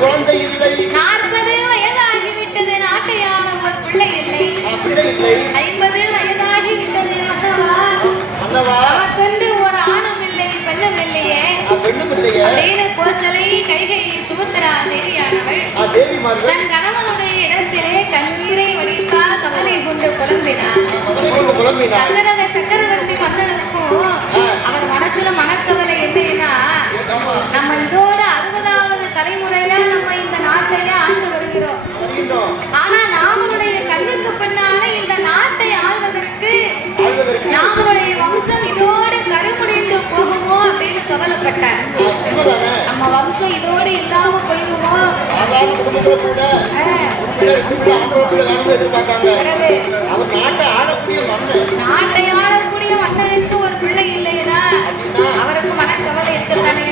குழந்தை இல்லை. 40 வயதாகிவிட்டது நாட்டையாள ஒரு பிள்ளை இல்லை. 50 வயதாகிவிட்டது மன்னவா. அவர்கொண்டு ஒரு ஆணும் இல்லை பெண்ணும் இல்லையே. அப்படின்னு கோசலை கைகை சுபத்திரா தேவியானவள் தன் கணவனுடைய இடத்திலே கண்ணீரை வடித்தால் கவலை கொண்டு புலம்பினார். தசரத சக்கரவர்த்தி மன்னனுக்கும் அவர் மனசுல மனக்கவலை என்னன்னா, நம்ம இதோட 60வது தலைமுறையா நம்ம இந்த நாட்டையே ஆண்டு வருகிறோம். ஆனா நாமளுடைய கண்ணுக்கு பின்னால இந்த நாட்டை ஆள்வதற்கு நாமளுடைய வம்சம் இதோடு கருமுடிந்து போகுமோ அப்படின்னு கவலைப்பட்டார். நம்ம வம்சம் இதோடு இல்லாம போயிருமோ. நாட்டை ஆளக்கூடிய மன்னனுக்கு ஒரு பிள்ளை இல்லையா, அவருக்கு மனக்கவலை இருக்கத்தானே.